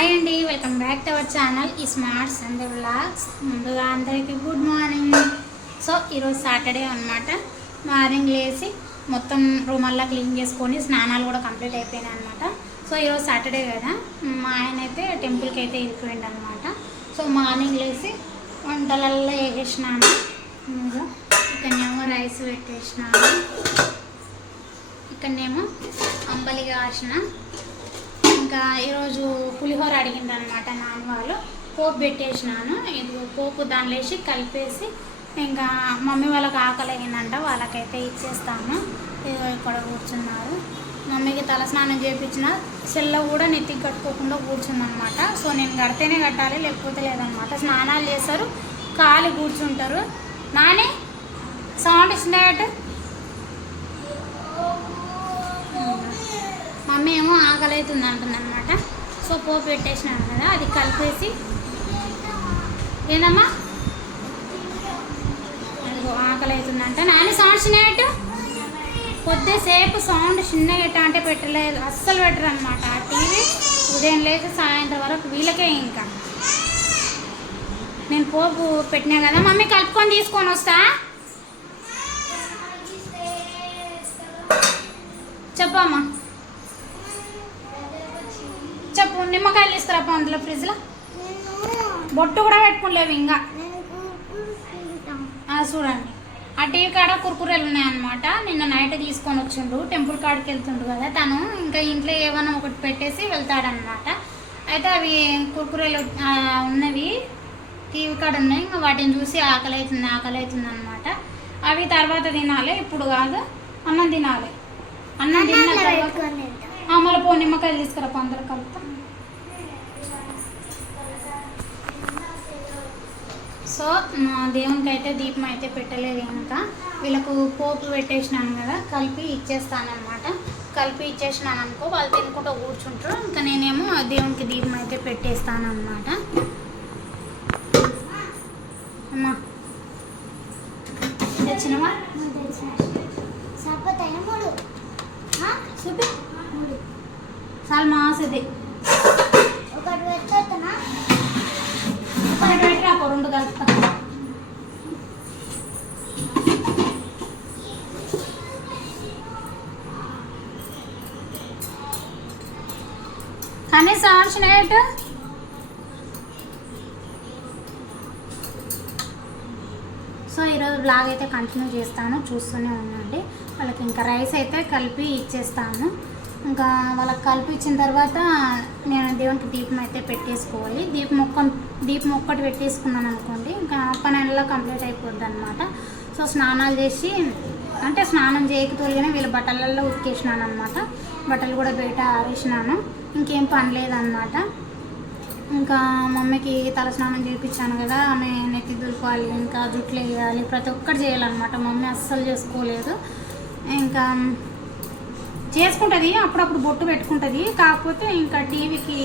Hi అండి welcome back to our channel ఈ smart Sunday blogs ముందుగా అందరికీ గుడ్ మార్నింగ్. సో ఈరోజు సాటర్డే అనమాట మార్నింగ్ లేచి మొత్తం రూమ్ అలా క్లీన్ చేసుకొని స్నానాలు కూడా కంప్లీట్ అయిపోయినాయి అనమాట సో ఈరోజు సాటర్డే కదా. మా ఆయన అయితే టెంపుల్కి అయితే వెళ్ళిపోయింది అనమాట సో మార్నింగ్ లేచి వంటలల్లో వేసేసినాను. ఇంకా ఇక్కడనేమో రైస్ పెట్టేసినాను. ఇక్కడనేమో అంబలి కాసిన ఇంకా ఈరోజు పులిహోర అడిగింది అనమాట నాన్న వాళ్ళు పోపు పెట్టేసినాను. ఇది పోపు దానిలో వేసి కలిపేసి ఇంకా మమ్మీ వాళ్ళకి ఆకలి అయిందంట వాళ్ళకైతే ఇచ్చేస్తాను. ఇదిగో ఇక్కడ కూర్చున్నారు. మమ్మీకి తల స్నానం చేయించిన సెల్ల కూడా నెత్తికి కట్టుకోకుండా కూర్చుందనమాట. సో నేను కడితేనే కట్టాలి లేకపోతే లేదనమాట. స్నానాలు చేస్తారు కాలి కూర్చుంటారు. నాని సౌండ్ ఇచ్చినట్టు మమ్మీ ఏమో ఆకలి అవుతుంది అంటుంది సో పోపు పెట్టేసినాను కదా అది కలిపేసి. ఏందమ్మా? అదిగో ఆకలి అవుతుందంట నాని సౌండ్ చిన్నట్టు కొద్దిసేపు సౌండ్ చిన్నగా అంటే పెట్టలేదు. అస్సలు పెట్టరు అనమాట ఆ టీవీ. ఉదయం లేచి సాయంత్రం వరకు వీళ్ళకే ఇంకా. నేను పోపు పెట్టినా కదా మమ్మీ కలుపుకొని తీసుకొని వస్తా. చెప్పమ్మా చెప్పు నిమ్మకాయలు తీసుకురాపా అందులో ఫ్రిడ్జ్లో. బొట్టు కూడా పెట్టుకోలేవు ఇంకా. చూడండి. ఆ టీవీ కాడ కుర్కురేలు ఉన్నాయన్నమాట. నిన్న నైట్ తీసుకొని వచ్చిండు టెంపుల్ కాడికి వెళ్తుండు కదా తను. ఇంకా ఇంట్లో ఏమైనా ఒకటి పెట్టేసి వెళ్తాడనమాట అయితే అవి కుర్కురేలు ఉన్నవి టీవీ కాడ ఉన్నాయి. ఇంకా వాటిని చూసి ఆకలి అవుతుంది ఆకలి అవుతుంది అనమాట అవి తర్వాత తినాలి ఇప్పుడు కాదు అన్నం తినాలి. అన్నం తిన్న తర్వాత మళ్ళీ పో నిమ్మకాయలు తీసుకురా అందరూ కలుపుతా సో మా దేవునికి అయితే దీపం అయితే పెట్టలేదు ఇంకా. వీళ్ళకు పోపు పెట్టేసినాను కదా కలిపి ఇచ్చేస్తానమాట కలిపి ఇచ్చేసినాను అనుకో వాళ్ళు తినుకుంటూ కూర్చుంటారు. ఇంకా నేనేమో ఆ దేవునికి దీపం అయితే పెట్టేస్తాను అనమాట అమ్మా తెచ్చినవా చూపి చాలా మాసది ఒకటి పెట్టేస్తున్నా ఒకటి పెట్టిరా పో, రెండు కలుపుతా కానీ నైట్ సో ఈరోజు బ్లాగ్ అయితే కంటిన్యూ చేస్తాను. చూస్తూనే ఉండండి. వాళ్ళకి ఇంకా రైస్ అయితే కలిపి ఇచ్చేస్తాను. ఇంకా వాళ్ళకి కలిపి ఇచ్చిన తర్వాత నేను దేవునికి దీపం అయితే పెట్టేసుకోవాలి. దీపం ఒక్క దీపం ఒక్కటి పెట్టేసుకున్నాను అనుకోండి ఇంకా పని నెలలో కంప్లీట్ అయిపోద్ది అనమాట సో స్నానాలు చేసి అంటే స్నానం చేయక తోలిగానే వీళ్ళ బట్టలలో ఉతికేసినాను అనమాట బట్టలు కూడా బయట ఆరేసినాను. ఇంకేం పని లేదనమాట ఇంకా మమ్మీకి తలస్నానం చేయించాను కదా ఆమె నెత్తి దులుపాలి ఇంకా జుట్లు వేయాలి ప్రతి ఒక్కటి చేయాలన్నమాట. మమ్మీ అస్సలు చేసుకోలేదు. ఇంకా చేసుకుంటుంది అప్పుడప్పుడు బొట్టు పెట్టుకుంటుంది. కాకపోతే ఇంకా టీవీకి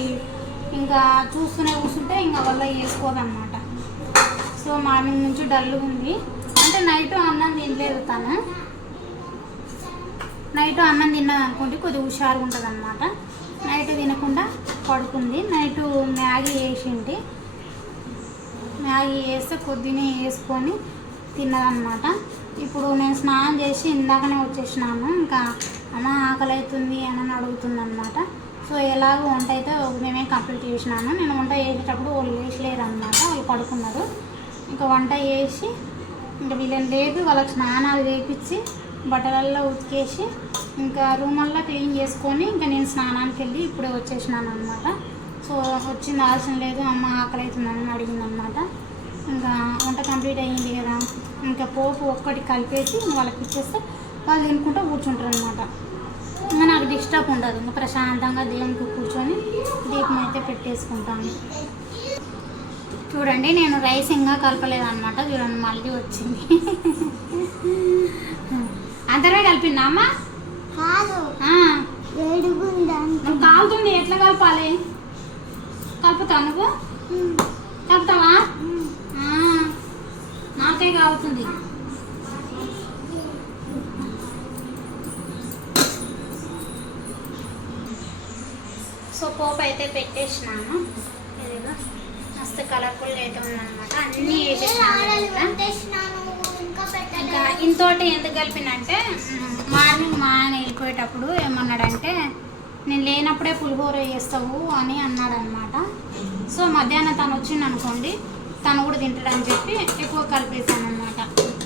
ఇంకా చూస్తూనే కూర్చుంటే ఇంకా వల్ల వేసుకోదన్నమాట సో మార్నింగ్ నుంచి డల్గా ఉంది. అంటే నైట్ అన్నం తినలేదు తను. నైట్ అన్నం తిన్నది అనుకోండి కొద్దిగా హుషారుగా ఉంటుంది అనమాట నైట్ తినకుండా పడుకుంది. నైట్ మ్యాగీ వేసింటి మ్యాగీ వేస్తే కొద్దినే వేసుకొని తిన్నదనమాట ఇప్పుడు నేను స్నానం చేసి ఇందాకనే వచ్చేసినాను. ఇంకా అమ్మ ఆకలి అవుతుంది అని అడుగుతుంది అనమాట సో ఎలాగో వంట అయితే మేమే కంప్లీట్ చేసినాను. నేను వంట చేసేటప్పుడు వాళ్ళు లేచలేరు అనమాట వాళ్ళు పడుకున్నారు. ఇంకా వంట చేసి ఇంకా వీళ్ళని లేపి వాళ్ళకి స్నానాలు చేపించి బట్టలల్లో ఉతికేసి ఇంకా రూమల్లో క్లీన్ చేసుకొని ఇంకా నేను స్నానానికి వెళ్ళి ఇప్పుడే వచ్చేసినాను అనమాట సో వచ్చింది అవసరం లేదు అమ్మ ఆకలి అవుతుందని అడిగింది అనమాట ఇంకా వంట కంప్లీట్ అయ్యింది కదా ఇంకా పోపు ఒక్కటి కలిపేసి వాళ్ళకి ఇచ్చేస్తే వాళ్ళు తినుకుంటూ కూర్చుంటారు అనమాట ఇంకా నాకు డిస్టర్బ్ ఉండదు ఇంకా ప్రశాంతంగా దేవునికి కూర్చొని దీపం అయితే పెట్టేసుకుంటాను. చూడండి నేను రైస్ ఇంకా కలపలేదు అనమాట చూడండి మళ్ళీ వచ్చింది. అందరే కలిపిందా అమ్మ? కాదు. నువ్వు కాలుతుంది ఎట్లా కలపాలి? కలుపుతావు నువ్వు? కలుపుతావా? నాకే కాలుతుంది. సో పోపు అయితే పెట్టేసినాను. మస్తు కలర్ఫుల్గా అయితే ఉందన్నమాట. అన్నీ వేసేసినాను ఇంకా. ఇంతోటి ఎందుకు కలిపినంటే మార్నింగ్ మా ఆయన వెళ్ళిపోయేటప్పుడు ఏమన్నాడంటే నేను లేనప్పుడే పులిహోర చేస్తావు అని అన్నాడు అనమాట సో మధ్యాహ్నం తను వచ్చింది అనుకోండి తను కూడా తింటాడని చెప్పి ఎక్కువ కలిపేసాను అనమాట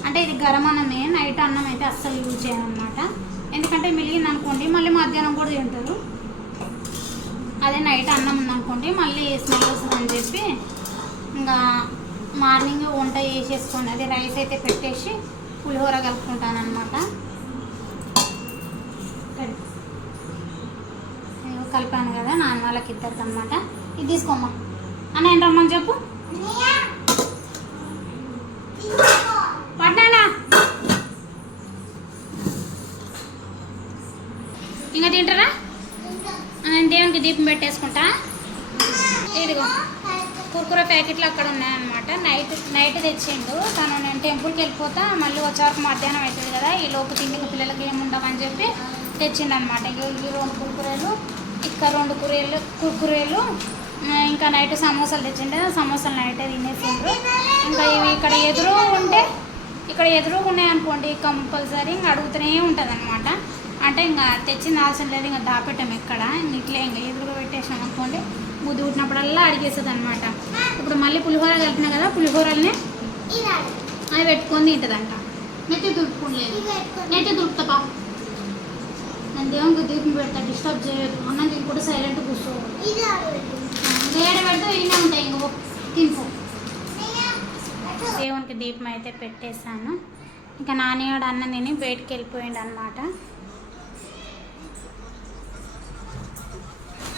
అంటే ఇది గరం అన్నమే నైట్ అన్నం అయితే అస్సలు యూజ్ చేయను అనమాట ఎందుకంటే మిలిగింది అనుకోండి మళ్ళీ మధ్యాహ్నం కూడా తింటారు. అదే నైట్ అన్నం ఉందనుకోండి మళ్ళీ స్మెల్ వస్తుందని చెప్పి ఇంకా మార్నింగ్ వంట చేసేసుకొని అదే రైస్ అయితే పెట్టేసి పులిహోర కలుపుకుంటాను అనమాట కలిపాను కదా నాన్న వాళ్ళకి ఇద్దరికి అనమాట ఇది తీసుకోమ్మా. అన్న ఏం రమ్మని చెప్పు. పడ్డానా ఇంకా తింటారా? నేను దేవునికి దీపం పెట్టేసుకుంటా. ఇదిగో. కుర్కుర ప్యాకెట్లు అక్కడ ఉన్నాయన్నమాట. నైట్ నైట్ తెచ్చిండు. తను నేను టెంపుల్కి వెళ్ళిపోతా మళ్ళీ వచ్చేవరకు మధ్యాహ్నం అవుతుంది కదా ఈ లోపు తిండికి పిల్లలకి ఏముండవని చెప్పి తెచ్చిండు అనమాట ఈ రెండు కుర్కురేలు ఇక్కడ రెండు కురేలు కుర్కురేలు ఇంకా నైట్ సమోసాలు తెచ్చిండే. సమోసాలు నైటే తినేసిండ్రు. ఇంకా ఇవి ఇక్కడ ఎదురు ఉంటే ఇక్కడ ఎదురుగా ఉన్నాయనుకోండి కంపల్సరీ ఇంకా అడుగుతూనే ఉంటుంది అనమాట అంటే ఇంకా తెచ్చింది అవసరం లేదు ఇంకా దాపెట్టాం ఎక్కడ. ఇట్లే ఇంకా ఎదురుగా పెట్టేసాం అనుకోండి బుద్ధి పుట్టినప్పుడల్లా అడిగేస్తుంది అనమాట ఇప్పుడు మళ్ళీ పులిహోర కలిపినా కదా పులిహోరల్ని అది పెట్టుకొని తింటదంట. నెత్తి తుడుపుకోలేదు నెత్తి తుడుపుతా నేను దేవునికి దీపం పెడతా డిస్టర్బ్ చేయదు అన్నం కూడా సైలెంట్ కూర్చో. ఇది వేడ పెడితే ఈయనే ఉంటాయి ఇంకో. తింపు దేవునికి దీపం అయితే పెట్టేశాను. ఇంకా నాన్నగాడు అన్నం తిని బయటికి వెళ్ళిపోయాడు అనమాట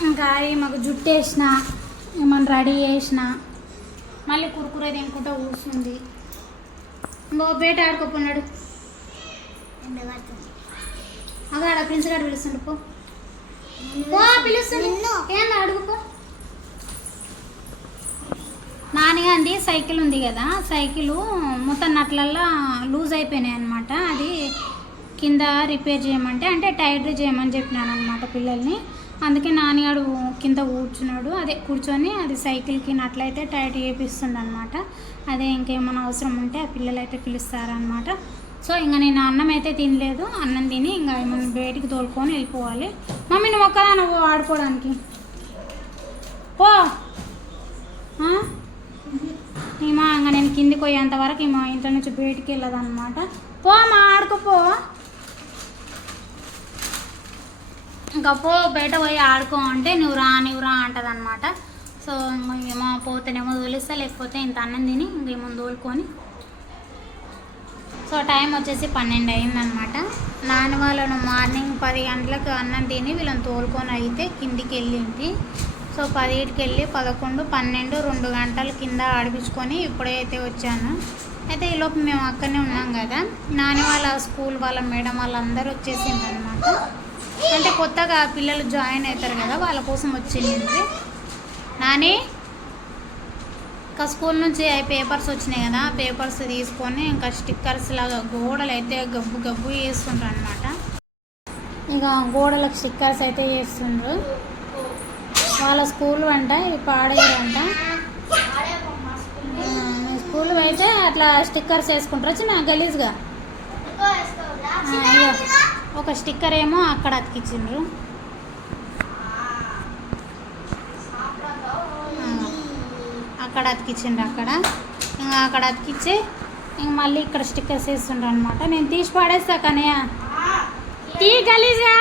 ఇంకా మాకు జుట్టు వేసిన ఏమన్నా రెడీ చేసిన మళ్ళీ కురుకురే తినుకుంటా కూర్చుంది. ఇంకో బయట ఆడుకోపోన్నాడు అగా ఆడ ప్రిన్స్ గారు పిలుస్తుండు పో. పిలుస్తుండు. ఏంది అడుగుపో. నాన్నగాంది సైకిల్ ఉంది కదా సైకిల్ మొత్తం నట్లల్లో లూజ్ అయిపోయినాయి అనమాట అది కింద రిపేర్ చేయమంటే అంటే టైర్ చేయమని చెప్పినాను అనమాట పిల్లల్ని. అందుకే నాన్నగాడు కింద కూర్చున్నాడు. అదే కూర్చొని అది సైకిల్కి నట్లయితే టైట్ చేపిస్తుండ అనమాట అదే ఇంకేమైనా అవసరం ఉంటే ఆ పిల్లలు అయితే పిలుస్తారనమాట సో ఇంకా నేను అన్నం అయితే తినలేదు. అన్నం తిని ఇంకా మనం బయటికి తోలుకొని వెళ్ళిపోవాలి. మమ్మీ నువ్వు ఒక్కదా నువ్వు ఆడుకోవడానికి? పో. ఈమా ఇంకా నేను కిందికి పోయేంత వరకు ఈమా ఇంట్లో నుంచి బయటికి వెళ్ళదన్నమాట. పో మా ఆడుకోపో ఇంకా పో బయట పోయి ఆడుకో అంటే నువ్వు రా నువ్వు రా అంటదన్నమాట. సో ఏమో పోతేనేమో తోలిస్తా లేకపోతే ఇంత అన్నం తిని ఇంకేమో తోలుకొని సో టైం వచ్చేసి పన్నెండు అయిందనమాట నాన్న వాళ్ళను మార్నింగ్ పది గంటలకు అన్నం తిని వీళ్ళని తోలుకొని అయితే కిందికి వెళ్ళింది సో పదిటికి వెళ్ళి పదకొండు పన్నెండు రెండు గంటలు కింద ఆడిపించుకొని ఇప్పుడే అయితే వచ్చాను. అయితే ఈలోపు మేము అక్కడనే ఉన్నాం కదా. నాని వాళ్ళ స్కూల్ వాళ్ళ మేడం వాళ్ళందరూ వచ్చేసిందనమాట అంటే కొత్తగా పిల్లలు జాయిన్ అవుతారు కదా వాళ్ళ కోసం వచ్చింది. నాని ఇంకా స్కూల్ నుంచి పేపర్స్ వచ్చినాయి కదా పేపర్స్ తీసుకొని ఇంకా స్టిక్కర్స్ లాగా గోడలు అయితే గబ్బు గబ్బు వేస్తుండ్రు అనమాట ఇక గోడలకు స్టిక్కర్స్ అయితే చేస్తుండ్రు వాళ్ళ స్కూల్ అంట ఇవి పాడేరంట మీ స్కూల్ అయితే అట్లా స్టిక్కర్స్ వేసుకుంటారు? చిన్న గలీజ్గా? ఒక స్టిక్కర్ ఏమో అక్కడ అతికిచ్చిండ్రు అక్కడ అతికిచ్చిండ్రు అక్కడ. ఇంకా అక్కడ అతికిచ్చి ఇంక మళ్ళీ ఇక్కడ స్టిక్కర్స్ వేస్తుండ్రు అనమాట నేను తీసి పాడేస్తా కానీ తీ గలీజా.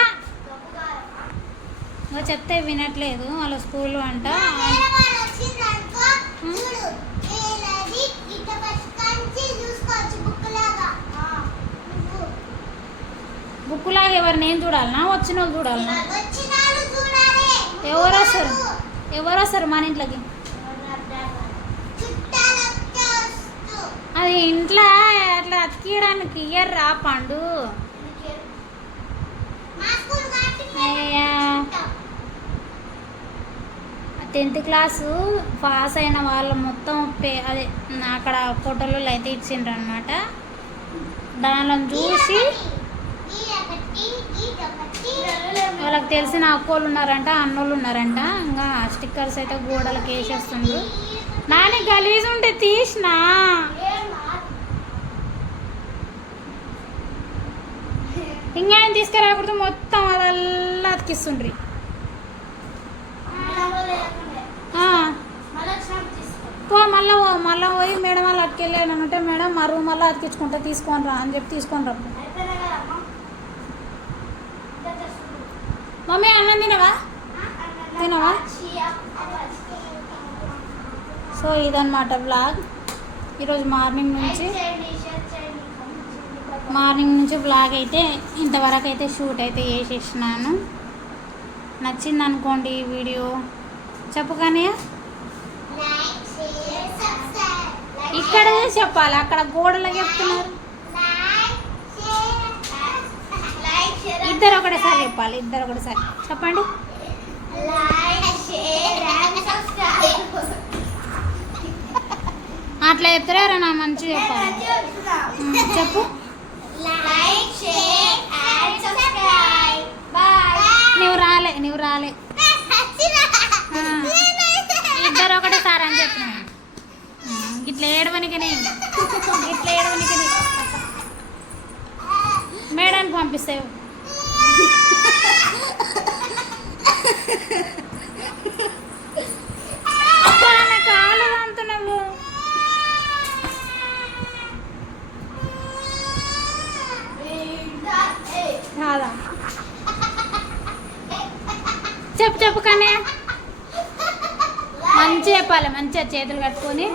ఇంకా చెప్తే వినట్లేదు. వాళ్ళ స్కూల్ అంట. ఎవరు నేను చూడాలనా? వచ్చిన వాళ్ళు చూడాలనా? ఎవరు వస్తారు? ఎవరు వస్తారు మన ఇంట్లోకి? అది ఇంట్లో అట్లా అతికియడానికి ఇయ్యర్రా పండు. అయ్యా. టెన్త్ క్లాసు పాస్ అయిన వాళ్ళు మొత్తం పే అదే అక్కడ ఫోటోలు అయితే ఇచ్చిండ్రు అనమాట దానిలో చూసి వాళ్ళకి తెలిసిన అక్కోళ్ళు ఉన్నారంట అన్నోళ్ళు ఉన్నారంట. ఇంకా స్టిక్కర్స్ అయితే గోడలకు వేసేస్తుండ్రు. నాని గలీజ్ ఉంటే తీసినా. ఇంకా ఆయన తీసుకురాకూడదు మొత్తం అదల్లా అతికిస్తుండ్రి. పో మళ్ళీ పో మళ్ళీ పోయి మేడం వాళ్ళు అటుకెళ్ళాను అంటే మేడం మా రూమ్ మళ్ళీ అతికించుకుంటా తీసుకొని రా అని చెప్పి తీసుకొని రా. మమ్మీ అన్నం తినవా? తినవా? సో ఇదన్నమాట బ్లాగ్ ఈరోజు మార్నింగ్ నుంచి మార్నింగ్ నుంచి బ్లాగ్ అయితే ఇంతవరకు అయితే షూట్ అయితే చేసేసినాను. నచ్చింది అనుకోండి ఈ వీడియో. చెప్పు కానీ ఇక్కడ చెప్పాలి అక్కడ గోడలో చెప్తున్నారు. ఇద్దరు ఒకటేసారి చెప్పాలి ఇద్దరు ఒకటేసారి. చెప్పండి. అట్లా చెప్తారా? నా మంచిగా చెప్పాలి? చెప్పు. నువ్వు రాలే నువ్వు రాలే. ఇద్దరు ఒకటేసారి అని చెప్పిన ఇట్లా ఏడవనికి ఇట్లా ఏడవనికి మేడానికి పంపిస్తే చెప్పు చెప్పు కానీ మంచిగా చెప్పాలి మంచిగా చేతులు కట్టుకొని.